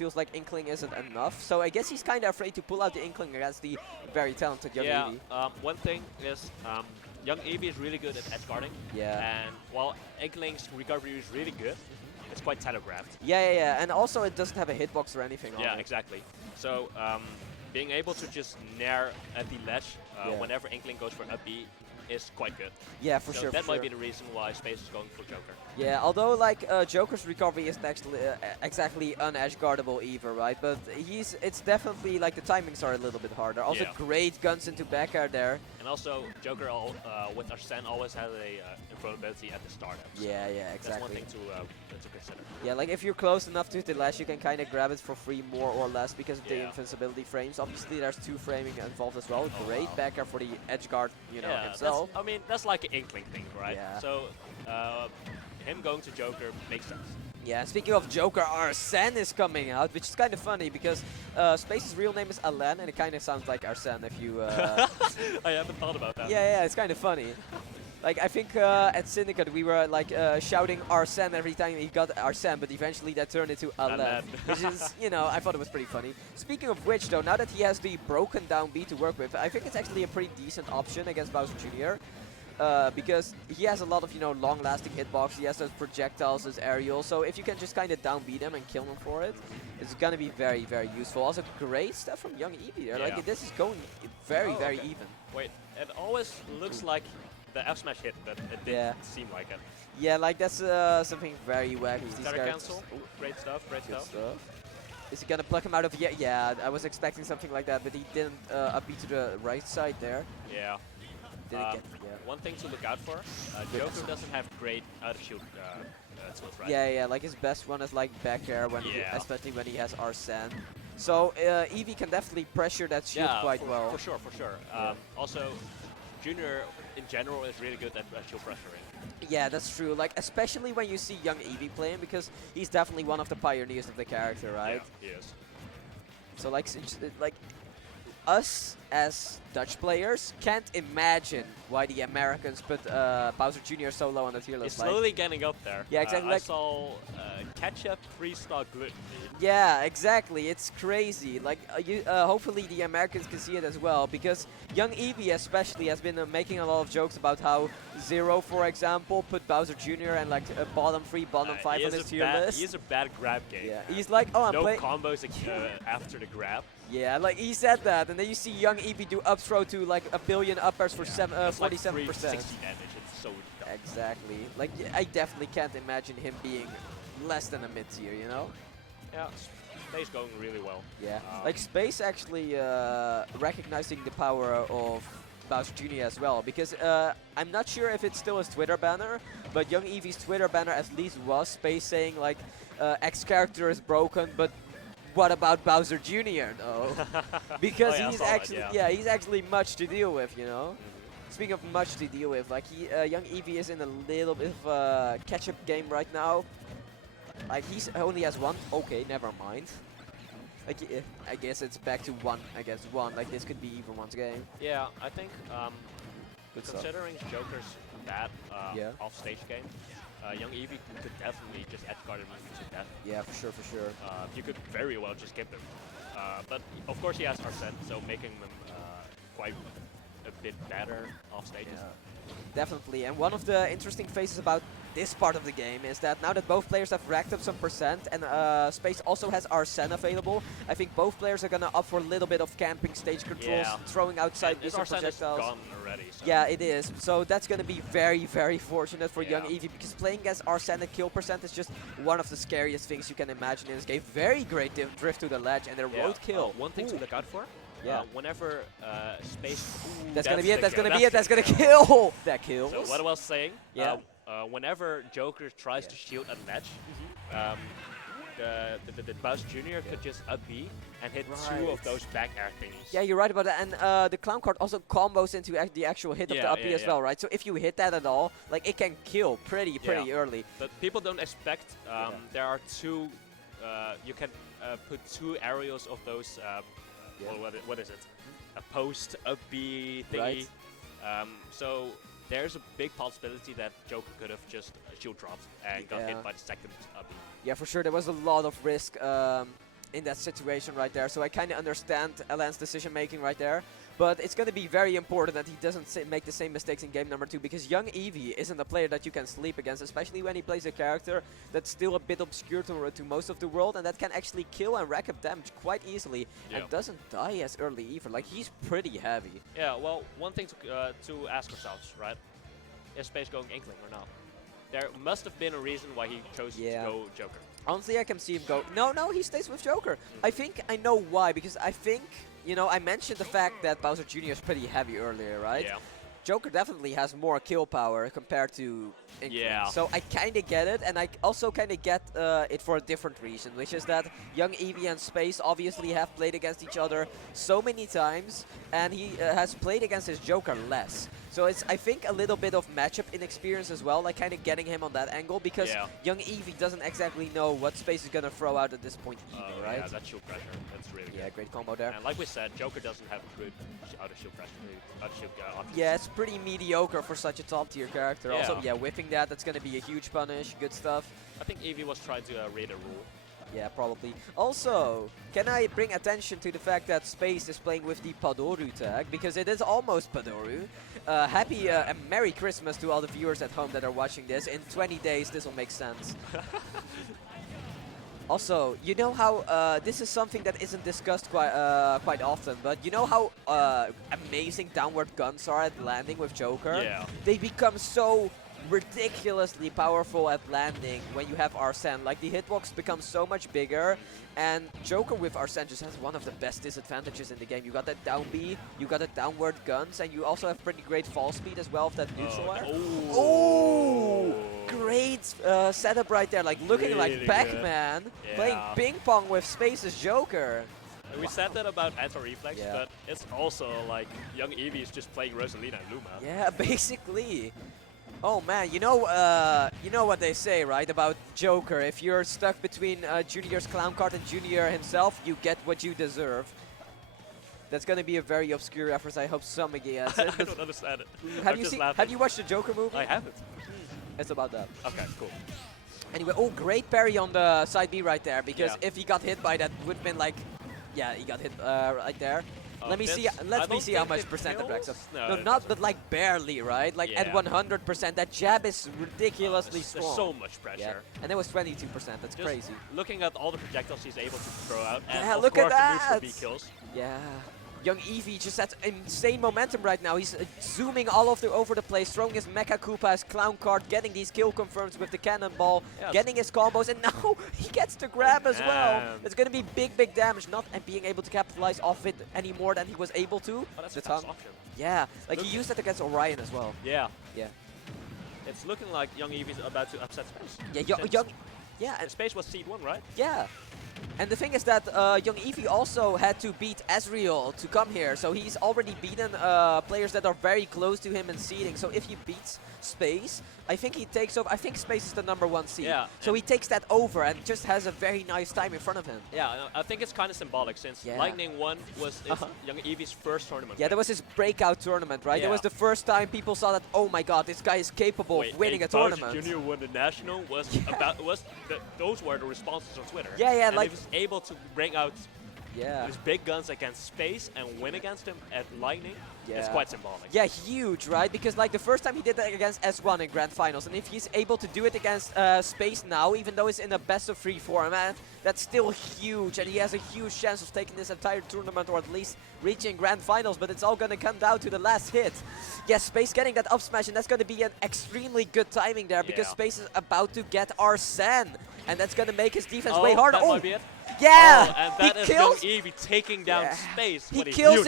feels like Inkling isn't enough. So I guess he's kind of afraid to pull out the Inkling against the very talented young Yeah, Eevee. one thing is young Eevee is really good at edge guarding. Yeah. And while Inkling's recovery is really good, it's quite telegraphed. Yeah. And also it doesn't have a hitbox or anything on Yeah, it. exactly. So being able to just nair at the ledge whenever Inkling goes for up B is quite good. Yeah, for So sure. that for might sure. be the reason why Space is going for Joker. Yeah, although like Joker's recovery isn't actually exactly un-edge guardable either, right? But it's definitely like the timings are a little bit harder. Also, Yeah. great guns into back air there. And also, Joker with Arsene always had a invulnerability at the startup. So Yeah, that's exactly. one thing to consider. Yeah, like if you're close enough to the ledge, you can kind of grab it for free more or less because of the invincibility frames. Obviously, there's 2 framing involved as well. Great back air for the edge guard, you know, himself. I mean, that's like an Inkling thing, right? Yeah. So him going to Joker makes sense. Yeah, speaking of Joker, Arsene is coming out, which is kind of funny because Space's real name is Alain, and it kind of sounds like Arsene if you... I haven't thought about that. Yeah, it's kind of funny. Like, I think at Syndicate we were like shouting Arsene every time he got Arsene, but eventually that turned into Alain, which is, you know, I thought it was pretty funny. Speaking of which, though, now that he has the broken down B to work with, I think it's actually a pretty decent option against Bowser Jr. Because he has a lot of, you know, long-lasting hitbox. He has those projectiles, his aerial. So if you can just kind of downbeat them and kill them for it, it's gonna be very, very useful. Also, great stuff from young Eevee there. Like, this is going very, very even. Wait, it always looks like the F smash hit, but it didn't seem like it. Yeah, like that's something very wacky. Stutter cancel. Ooh, great stuff. Great stuff. Is he gonna pluck him out of? Yeah. I was expecting something like that, but he didn't upbeat to the right side there. Yeah. One thing to look out for, Joker doesn't have great out of shield tools, right? Yeah, like his best one is like back air, when especially when he has Arsene. So Eevee can definitely pressure that shield quite well. For sure. Also, Junior in general is really good at shield pressuring. Yeah, that's true. Like, especially when you see young Eevee playing, because he's definitely one of the pioneers of the character, right? Yeah, he is. So like us as Dutch players can't imagine why the Americans put Bowser Jr. so low on the tier list. He's slowly getting up there. Yeah, exactly. I saw ketchup 3-star gluten. Yeah, exactly. It's crazy. Like, hopefully the Americans can see it as well, because young Eevee especially has been making a lot of jokes about how Zero, for example, put Bowser Jr. and like bottom 3, bottom 5 on his tier list. He's a bad grab game. Yeah, he's like, oh, I'm no combos after the grab. Yeah, like he said that, and then you see young Eevee do up throw to like a billion uppers for 47%. Like 60 damage. It's so dumb. Exactly. Like, I definitely can't imagine him being less than a mid tier, you know? Yeah, Space going really well. Yeah, like Space actually recognizing the power of Bowser Jr. as well, because I'm not sure if it's still his Twitter banner, but young Eevee's Twitter banner at least was Space saying like X character is broken, but what about Bowser Jr. though? Because he's actually he's actually much to deal with, you know. Speaking of much to deal with, like young Eevee is in a little bit of a catch-up game right now. Like he only has 1. Okay, never mind. Like I guess it's back to 1 against 1. Like this could be even one's game. Yeah, I think Good considering stuff. Joker's bad off-stage game, young Eevee could definitely just edge guard him to death. Yeah, for sure. You could very well just skip him. But of course he has Arsene, so making them quite a bit better off stages. Yeah, definitely. And one of the interesting phases about this part of the game is that now that both players have racked up some percent and Space also has Arsene available, I think both players are gonna opt for a little bit of camping stage controls, throwing outside and some projectiles. Gone already, so. Yeah, it is. So that's gonna be very, very fortunate for young Eevee, because playing against Arsene at kill percent is just one of the scariest things you can imagine in this game. Very great drift to the ledge and a road kill. One thing to look out for. Whenever Space... That's gonna be it, that's gonna kill! That kills. So what I was saying, whenever Joker tries to shield a ledge, the Bowser Jr. could just up B and hit 2 of those back air thingies. Yeah, you're right about that. And the Clown Card also combos into the actual hit of the up B as well, right? So if you hit that at all, like it can kill pretty early. But people don't expect there are 2, you can put 2 aerials of those, well, what is it? A post up B thingy. Right. So there's a big possibility that Joker could have just shield dropped and got hit by the second up B. Yeah, for sure. There was a lot of risk in that situation right there. So I kind of understand Elan's decision making right there. But it's going to be very important that he doesn't make the same mistakes in game number 2, because young Eevey isn't a player that you can sleep against, especially when he plays a character that's still a bit obscure to most of the world, and that can actually kill and rack up damage quite easily, and doesn't die as early either. Like, he's pretty heavy. Yeah, well, one thing to ask ourselves, right? Is Space going Inkling or not? There must have been a reason why he chose to go Joker. Honestly, I can see him go... No, he stays with Joker. I think I know why, because I think... You know, I mentioned the fact that Bowser Jr. is pretty heavy earlier, right? Yeah. Joker definitely has more kill power compared to Inkling. Yeah. So I kind of get it, and I also kind of get it for a different reason, which is that young Eevey and Space obviously have played against each other so many times, and he has played against his Joker less. So it's, I think, a little bit of matchup inexperience as well, like kind of getting him on that angle, because young Eevey doesn't exactly know what Space is going to throw out at this point either, right? Yeah, that's shield pressure. That's really good. Yeah, great combo there. And like we said, Joker doesn't have good out of shield pressure. Yeah, it's pretty mediocre for such a top tier character. Also, yeah, whipping that's going to be a huge punish. Good stuff. I think Eevey was trying to read a rule. Yeah, probably. Also, can I bring attention to the fact that Space is playing with the Padoru tag, because it is almost Padoru. Happy and Merry Christmas to all the viewers at home that are watching this. In 20 days, this will make sense. Also, you know how this is something that isn't discussed quite often, but you know how amazing downward guns are at landing with Joker? Yeah. They become so ridiculously powerful at landing when you have Arsene. Like, the hitbox becomes so much bigger, and Joker with Arsene just has one of the best disadvantages in the game. You got that down B, you got the downward guns, and you also have pretty great fall speed as well with that neutral air. Oh! Great setup right there, like looking really like Pac-Man, playing ping pong with Space's Joker. We said that about anti-reflex, but it's also like young Eevey is just playing Rosalina and Luma. Yeah, basically. Oh man, you know what they say, right, about Joker? If you're stuck between Junior's clown card and Junior himself, you get what you deserve. That's gonna be a very obscure reference. I hope somebody gets it. I don't understand it. Have you watched the Joker movie? I haven't. It's about that. Okay, cool. Anyway, oh, great parry on the side B right there, because if he got hit by that, would have been like, yeah, he got hit right there. Let me see how much percent that racks up. No, not, but like barely, right? Like at 100%, that jab is ridiculously strong. There's so much pressure. Yeah. And it was 22%. That's just crazy. Looking at all the projectiles he's able to throw out, and yeah, of look course at that. the moves for B kills. Yeah. Young Eevey just has insane momentum right now. He's zooming all over the place, throwing his Mecha Koopa, his Clown Card, getting these kill confirms with the Cannonball, getting his combos, and now he gets the grab as well. It's going to be big damage, not being able to capitalize off it any more than he was able to. Oh, that's a fast option. Yeah, like he used that against Orion as well. Yeah. Yeah. It's looking like young Eevey's about to upset Space. Yeah, and Space was seed 1, right? Yeah. And the thing is that young Eevey also had to beat Ezreal to come here, so he's already beaten players that are very close to him in seeding. So if he beats Space, I think he takes over. I think Space is the #1 seed. Yeah. So he takes that over and just has a very nice time in front of him. Yeah, I think it's kind of symbolic, since Lightning 1 was young Eevey's first tournament. Yeah, that was his breakout tournament, right? It was the first time people saw that, oh my god, this guy is capable of winning a tournament. Junior won the national was those were the responses on Twitter. Yeah, and like he was able to bring out his big guns against Space and win against him at Lightning. It's quite symbolic. Yeah, huge, right? Because like the first time he did that against S1 in Grand Finals, and if he's able to do it against Space now, even though it's in a best-of-3 format, that's still huge, and he has a huge chance of taking this entire tournament, or at least reaching Grand Finals, but it's all going to come down to the last hit. Yes, Space getting that up smash, and that's going to be an extremely good timing there, because Space is about to get Arsene, and that's going to make his defense way harder. That might be it. Yeah! And that is young Eevey taking down Space. He kills